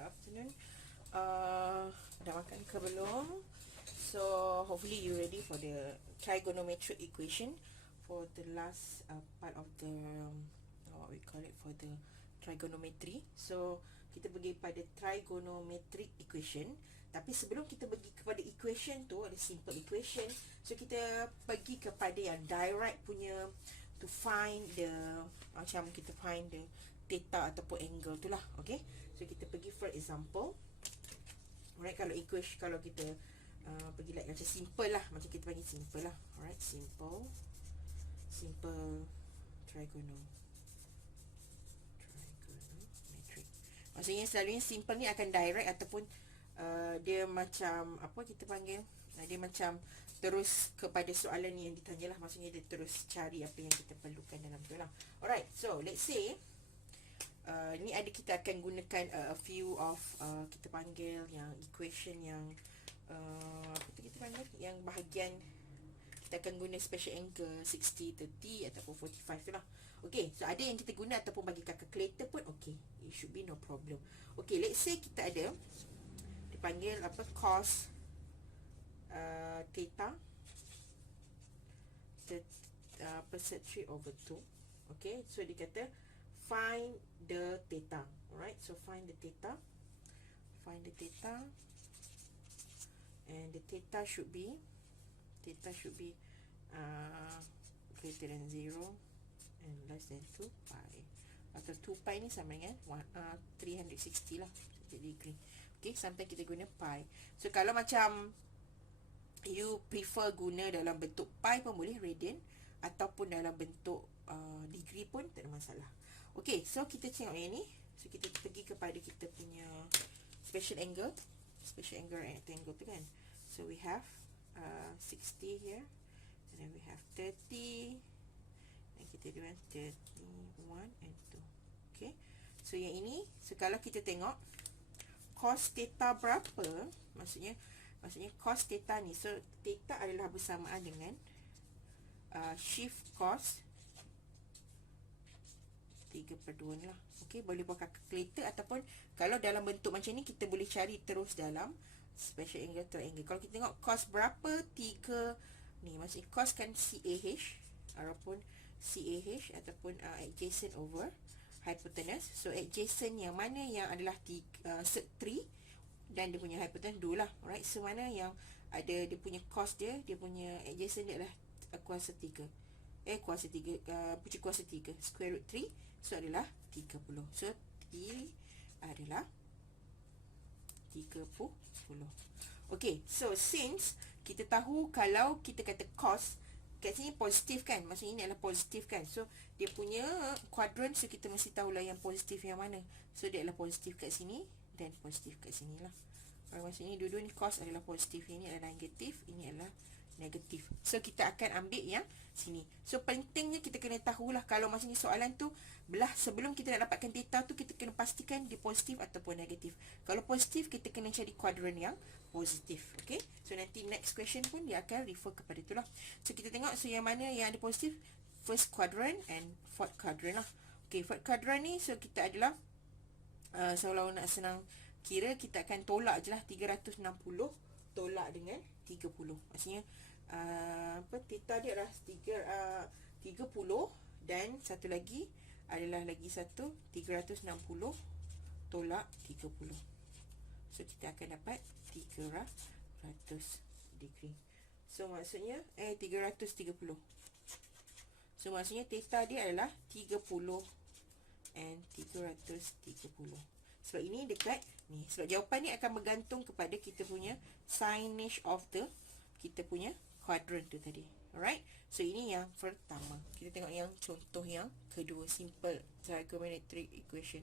Good afternoon. Dah makan ke belum? So hopefully you ready for the trigonometric equation for the last part of the what we call it, for the trigonometry. So kita pergi pada trigonometric equation. Tapi sebelum kita pergi kepada equation tu, ada simple equation. So kita pergi kepada yang direct punya, to find the, macam kita find the theta ataupun angle tu lah. Okay, so kita pergi for example. Alright, kalau equation, kalau kita pergi like macam simple lah, macam kita panggil simple lah. Alright, simple trigonometric. Maksudnya selalunya simple ni akan direct ataupun dia macam apa kita panggil, dia macam terus kepada soalan ni yang ditanya lah. Maksudnya dia terus cari apa yang kita perlukan dalam tu lah. Alright, so let's say ni ada, kita akan gunakan a few of kita panggil yang equation yang apa tu kita panggil, yang bahagian kita akan guna special angle 60, 30 ataupun 45 tu lah. Okay, so ada yang kita guna ataupun bagi calculator pun okay, it should be no problem. Okay, let's say kita ada dipanggil apa, cos theta apa, set 3 over 2. Okay, so dia kata find the theta. Alright, so find the theta, and the theta should be greater than 0 and less than 2 pi, atau 2 pi ni sama dengan 360 lah degree. Okay, sampai kita guna pi. So kalau macam you prefer guna dalam bentuk pi pun boleh, radian, ataupun dalam bentuk degree pun tak ada masalah. Okay, so kita tengok yang ni. So kita pergi kepada kita punya special angle rectangle tu kan. So we have 60 here, and then we have 30, dan kita ada 31 and 2. Okay, so yang ini, so kalau kita tengok cos theta berapa, maksudnya cos theta ni, so theta adalah bersamaan dengan shift cos 3/2 lah. Okay, boleh buat calculator, ataupun kalau dalam bentuk macam ni kita boleh cari terus dalam special angle triangle. Kalau kita tengok cos berapa, 3 ni, maksudnya cos kan CAH ataupun adjacent over hypotenuse. So adjacent yang mana yang adalah sec 3 dan dia punya hypotenuse 2 lah. Alright, so mana yang ada dia punya cos dia punya adjacent dia adalah kuasa 3, kuasa 3 square root 3, so adalah 30. So T adalah 30. Okay, so since kita tahu kalau kita kata cos kat sini positif kan, maksudnya ini adalah positif kan, so dia punya quadrant, so kita mesti tahulah yang positif yang mana. So dia adalah positif kat sini dan positif kat sini lah. Maksudnya dua-dua ni cos adalah positif, ini adalah negatif, ini adalah negatif. So kita akan ambil yang sini. So pentingnya kita kena tahulah, kalau maksudnya soalan tu belah, sebelum kita nak dapatkan theta tu, kita kena pastikan dia positif ataupun negatif. Kalau positif, kita kena cari kuadran yang positif. Okay, so nanti next question pun dia akan refer kepada tu lah. So kita tengok, so yang mana yang ada positif, first quadrant and fourth quadrant lah. Okay, fourth quadrant ni, so kita adalah kalau nak senang kira, kita akan tolak je lah 360 tolak dengan 30. Maksudnya apa, theta dia adalah 30, dan satu lagi adalah lagi satu 360 tolak 30. So kita akan dapat 300 degree. So maksudnya 330. So maksudnya theta dia adalah 30 and 330. Sebab ini dekat ni. Sebab jawapan ni akan bergantung kepada kita punya signage of the kita punya quadrant tu tadi. Alright, so ini yang pertama. Kita tengok yang contoh yang kedua, simple trigonometric equation.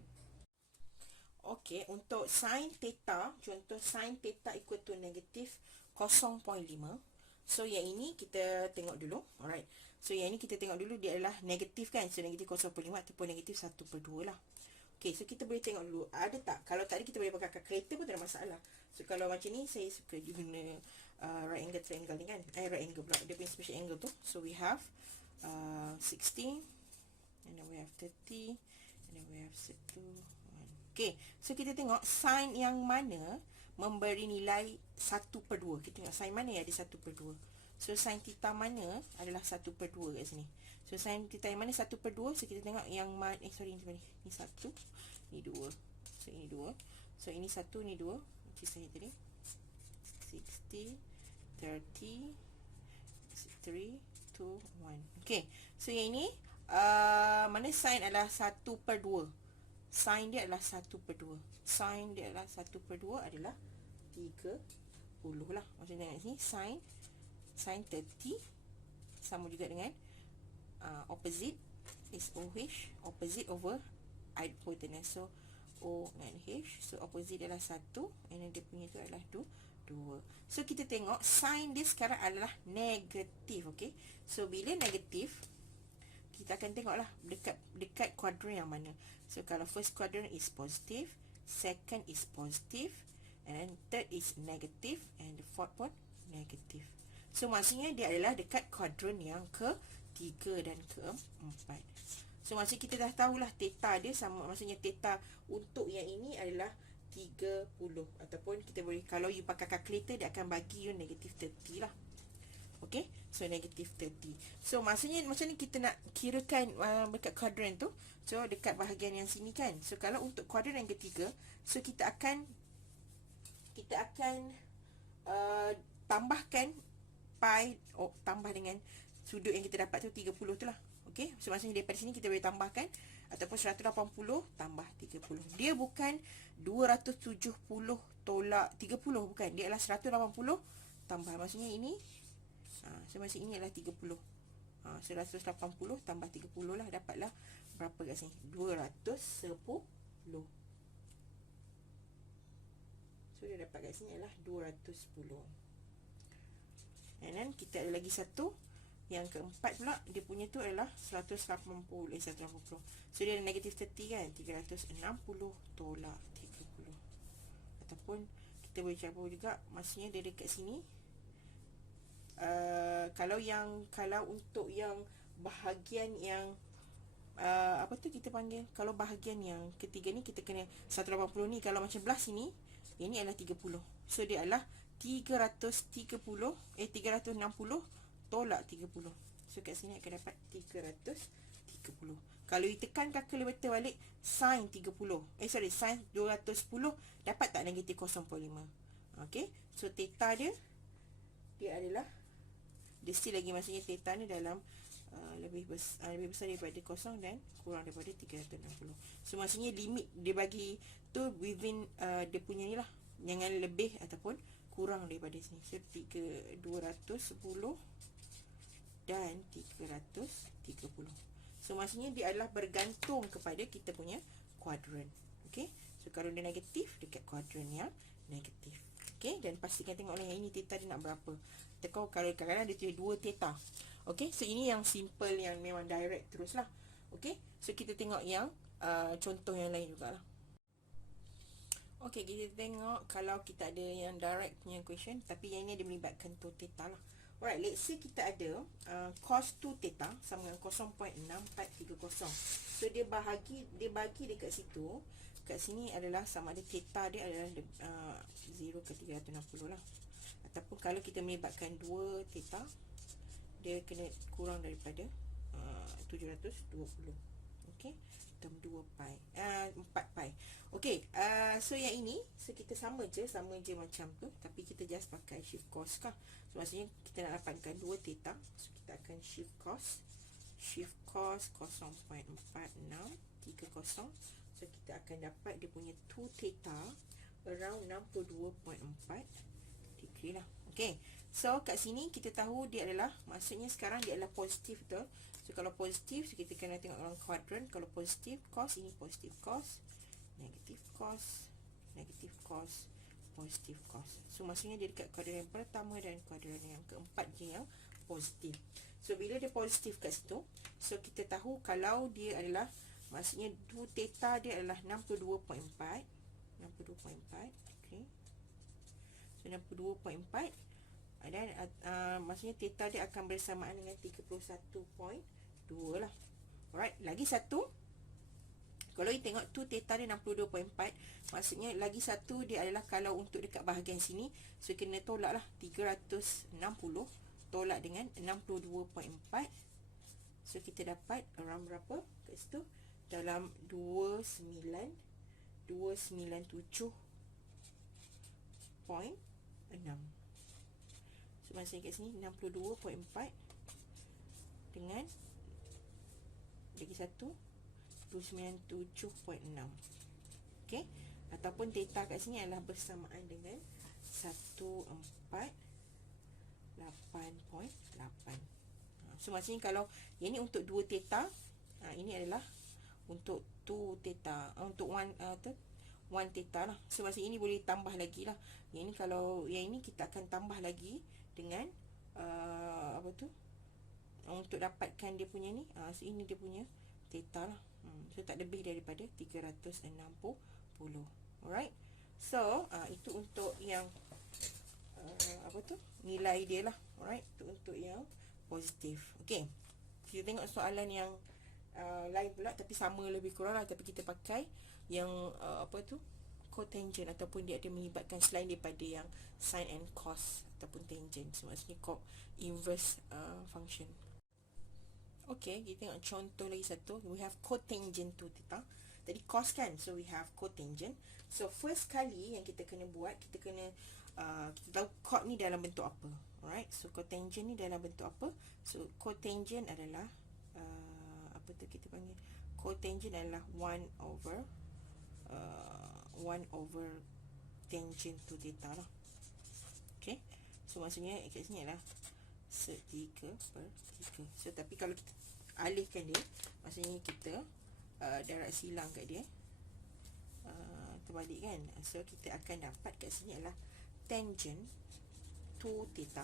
Okay, untuk sin theta, contoh sin theta equal to negative 0.5. So yang ini kita tengok dulu. Alright, so yang ini kita tengok dulu, dia adalah negatif kan. So negatif 0.5 ataupun negatif 1/2 lah. Okay, so kita boleh tengok dulu, ada tak? Kalau tak ada, kita boleh pakai calculator pun tak ada masalah. So kalau macam ni, saya suka guna right angle triangle ni kan, right angle pula, dia punya special angle tu. So we have 60, and then we have 30, and then we have 1, Okey, so kita tengok sin yang mana memberi nilai 1/2. Kita tengok sin mana yang ada 1/2. So sin theta mana adalah 1/2 kat sini. So sin theta yang mana 1/2. So kita tengok yang mana, sorry ni 1, ni 2. So ini 2. So ini 1, ni 2. Macam saya tadi 60 30 3 2 1. Okey, so yang ini mana sin adalah 1/2. Sin dia adalah 1/2. Sin dia adalah 1/2 adalah 30 lah. Maksudnya tengok sini sin 30 sama juga dengan opposite is OH, opposite over hypotenuse. So O dengan H. So opposite adalah 1 and then dia punya tu adalah 2. So kita tengok sin dia sekarang adalah negatif. Okey, so bila negatif kita akan tengoklah dekat kuadran yang mana. So kalau first quadrant is positive, second is positive, and then third is negative, and the fourth pun negative. So maksudnya dia adalah dekat kuadran yang ke-3 dan ke-4. So maksudnya kita dah tahulah theta dia sama, maksudnya theta untuk yang ini adalah 30. Ataupun kita boleh, kalau you pakai calculator, dia akan bagi you negative 30 lah. Okay, so negative 30. So maksudnya macam ni kita nak kirakan dekat kuadran tu. So dekat bahagian yang sini kan. So kalau untuk kuadran yang ketiga, so kita akan tambahkan pi, tambah dengan sudut yang kita dapat tu 30 tu lah. Okay, so maksudnya daripada sini kita boleh tambahkan ataupun 180 tambah 30. Dia bukan 270 tolak 30, bukan. Dia adalah 180 tambah, maksudnya ini so maksudnya ini adalah 30. 180 tambah 30 lah, dapatlah berapa kat sini? 210. So dia dapat kat sini adalah 210. And then kita ada lagi satu, yang keempat pula, dia punya tu adalah 180. So dia ada negatif 30 kan, 360 tolak 30. Ataupun kita boleh cabut juga, maksudnya dia dekat sini. Kalau untuk yang bahagian yang apa tu kita panggil, kalau bahagian yang ketiga ni kita kena 180 ni, kalau macam belah sini ini adalah 30. So dia adalah 360 tolak 30. So kat sini akan dapat 330. Kalau you tekan kalkulator balik, sin 30, sin 210, dapat tak negatif 0.5? Okey, so theta dia adalah, dia still lagi, maksudnya theta ni dalam lebih besar daripada 0 dan kurang daripada 360. So maksudnya limit dia bagi tu within dia punya ni lah, jangan lebih ataupun kurang daripada sini. So 210 dan 330. So maksudnya dia adalah bergantung kepada kita punya kuadran. Okey, so kalau dia negatif, dekat kuadran yang negatif. Okey, dan pastikan tengoklah yang ini theta dia nak berapa. Kalau kadang-kadang dia tulis 2 theta. Okey, so ini yang simple, yang memang direct terus lah. Okey, so kita tengok yang contoh yang lain jugalah. Okey, kita tengok kalau kita ada yang direct punya question, tapi yang ini dia melibatkan 2 theta lah. Alright, let's say kita ada cos 2 theta sama dengan 0.6430. So dia bagi dekat situ. Kat sini adalah sama ada theta dia adalah 0 ke 360 lah. Ataupun kalau kita melibatkan 2 theta, dia kena kurang daripada 720. Okey, term 2 pi 4 pi. Okey, so yang ini, so kita sama je macam tu, tapi kita just pakai shift cos kah. So maksudnya kita nak dapatkan 2 theta, so kita akan shift cos 0.4630. So kita akan dapat dia punya 2 theta around 62.4 degree lah. Okey, so kat sini kita tahu dia adalah, maksudnya sekarang dia adalah positif betul. So kalau positif, so kita kena tengok dalam kuadran. Kalau positif cos, ini positif cos, negatif cos, negatif cos, positif cos. So maksudnya dia dekat kuadran yang pertama dan kuadran yang keempat je yang positif. So bila dia positif kat situ, so kita tahu kalau dia adalah, maksudnya 2 theta dia adalah 62.4. Okey, so 62.4. Dan maksudnya theta dia akan bersamaan dengan 31.2 lah. Alright, lagi satu, Kalau you tengok 2 theta dia 62.4, maksudnya lagi satu dia adalah kalau untuk dekat bahagian sini, so kena tolak lah 360 tolak dengan 62.4. So kita dapat around berapa kat situ? Dalam 297.6. So maksudnya kat sini 62.4 dengan lagi satu 297.6. Okey, ataupun theta kat sini adalah bersamaan dengan 14.8. So maksudnya kalau yang ni untuk 2 theta, ini adalah untuk 2 theta, untuk 1 theta lah. So maksudnya ini boleh tambah lagi lah. Yang ni kalau yang ini kita akan tambah lagi dengan apa tu, untuk dapatkan dia punya ni. So ini dia punya theta lah. So tak lebih daripada 360. Alright. So itu untuk yang apa tu, nilai dia lah. Alright, itu untuk yang positif. Okey, kita tengok soalan yang lain pula, tapi sama lebih kurang lah, tapi kita pakai yang apa tu, cotangent, ataupun dia ada melibatkan selain daripada yang sin and cos ataupun tangent. So maksudnya inverse function. Okey, kita tengok contoh lagi satu. We have cotangent to theta. Tadi cos kan, so we have cotangent. So first kali yang kita kena buat, kita kena kita tahu cot ni dalam bentuk apa. Alright, so cotangent ni dalam bentuk apa? So cotangent adalah apa tu kita panggil, cotangent adalah 1 over tangent to theta lah. Okay, so maksudnya kat sini adalah 3/3. So tapi kalau kita alihkan dia, maksudnya kita darab silang kat dia, terbalik kan. So kita akan dapat kat sini adalah tangent to theta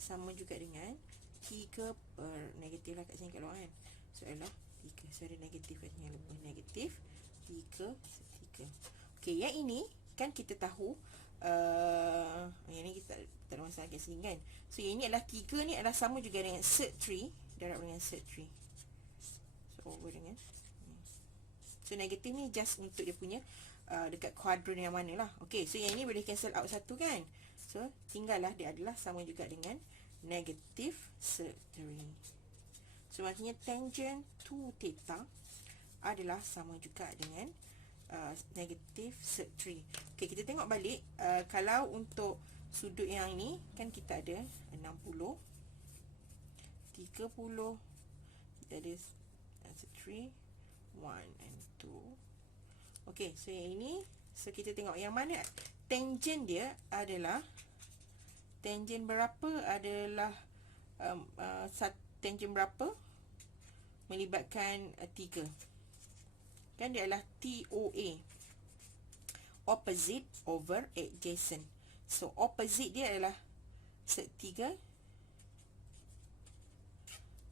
sama juga dengan 3 per negatif lah kat sini kat luar kan. So adalah 3. So ada negatif kat sini, lebih negatif 3/3. Okey, yang ini kan kita tahu yang ni kita tak ada masalah kat sini kan. So yang ini adalah 3 ni adalah sama juga dengan sec 3 darab dengan sec 3. So over dengan so negatif ni just untuk dia punya dekat kuadran yang mana lah. Okey, so yang ini boleh cancel out satu kan. So tinggallah dia adalah sama juga dengan negatif sec 3. So maksudnya tangent to theta adalah sama juga dengan negatif sec 3. Okey, kita tengok balik. Kalau untuk sudut yang ini kan kita ada 60, 30, kita ada sec 3, 1 and 2. Okey, so yang ini, so kita tengok yang mana tangent dia adalah, tangent berapa adalah tangent berapa melibatkan 3 kan, dia adalah TOA, opposite over adjacent. So opposite dia adalah sec 3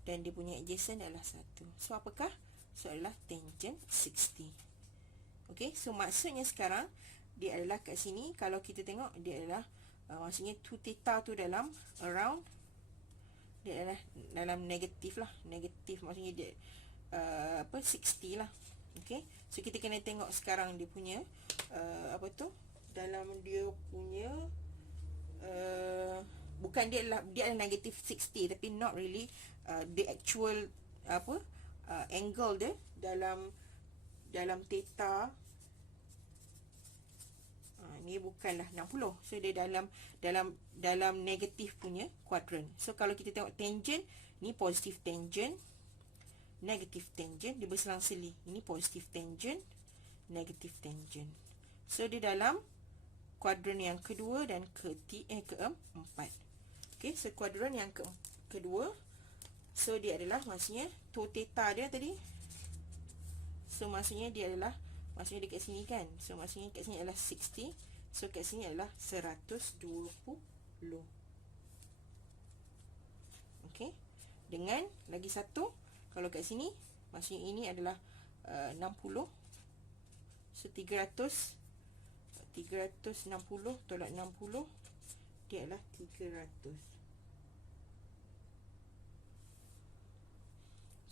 dan dia punya adjacent adalah 1. So apakah? So adalah tangent 60. Okey, so maksudnya sekarang dia adalah kat sini, kalau kita tengok dia adalah maksudnya 2 theta tu dalam around, dia adalah dalam negatif lah, negatif maksudnya dia 60 lah. Okey, so kita kena tengok sekarang dia punya apa tu, dalam dia punya bukan dia adalah negatif 60, tapi not really the actual apa angle dia dalam theta ni bukanlah 60. So dia dalam negatif punya kuadran. So kalau kita tengok tangent ni, positif tangent, negatif tangent, dia berselang-seli. Ini positif tangent, negatif tangent. So dia dalam kuadran yang kedua dan keempat. Okey, so kuadran yang kedua, so dia adalah maksudnya 2 theta dia tadi. So maksudnya dia adalah, maksudnya dekat sini kan. So maksudnya kat sini adalah 60. So kat sini adalah 120. Okey. Dengan lagi satu, kalau kat sini maksudnya ini adalah 60. So 360 tolak 60, dia adalah 300.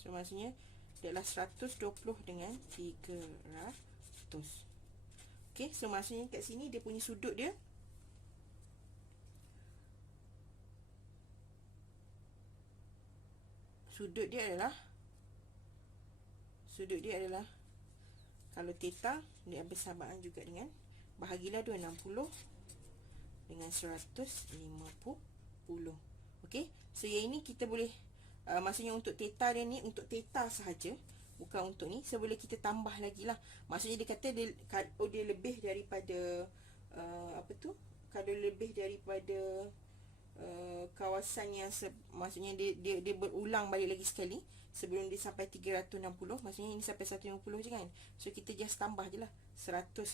So maksudnya dia adalah 120 dengan 300. Okey, so maksudnya kat sini dia punya sudut dia adalah kalau theta dia bersamaan juga dengan bahagilah 260 dengan 150. Okey, so yang ini kita boleh maksudnya untuk theta dia ni untuk theta sahaja, bukan untuk ni. So boleh kita tambah lagi lah. Maksudnya dia kata dia lebih daripada kalau lebih daripada kawasan yang maksudnya dia berulang balik lagi sekali sebelum dia sampai 360. Maksudnya ini sampai 150 je kan. So kita just tambah je lah 180.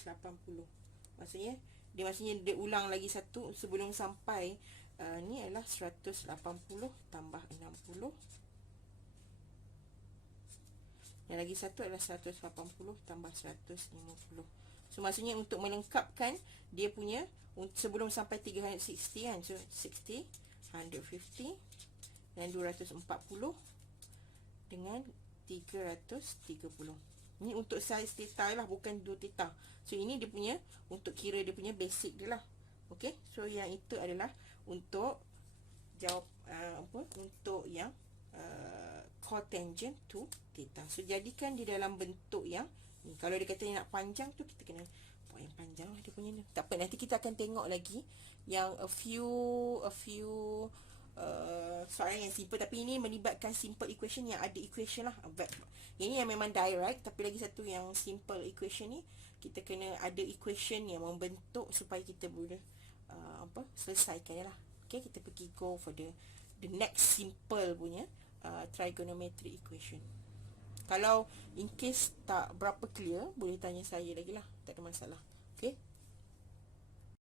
Maksudnya dia ulang lagi satu sebelum sampai ni adalah 180 tambah 60. Yang lagi satu adalah 180 tambah 150. So maksudnya untuk melengkapkan dia punya sebelum sampai 360 kan. So 60, 150 dan 240 dengan 330. Ni untuk saiz theta lah, bukan 2 theta. So ini dia punya untuk kira dia punya basic dia lah. Okey, so yang itu adalah untuk jawab untuk yang cotangent to theta. So jadikan di dalam bentuk yang ni. Kalau dia kata nak panjang tu kita kena buat yang panjang lah dia punya ni. Tak apa, nanti kita akan tengok lagi yang a few soalan yang simple, tapi ini melibatkan simple equation yang ada equation lah. Ini yang memang direct, tapi lagi satu yang simple equation ni kita kena ada equation yang membentuk supaya kita boleh selesaikan lah. Okay, kita pergi go for the next simple punya trigonometric equation. Kalau in case tak berapa clear, boleh tanya saya lagi lah, tak ada masalah. Okay.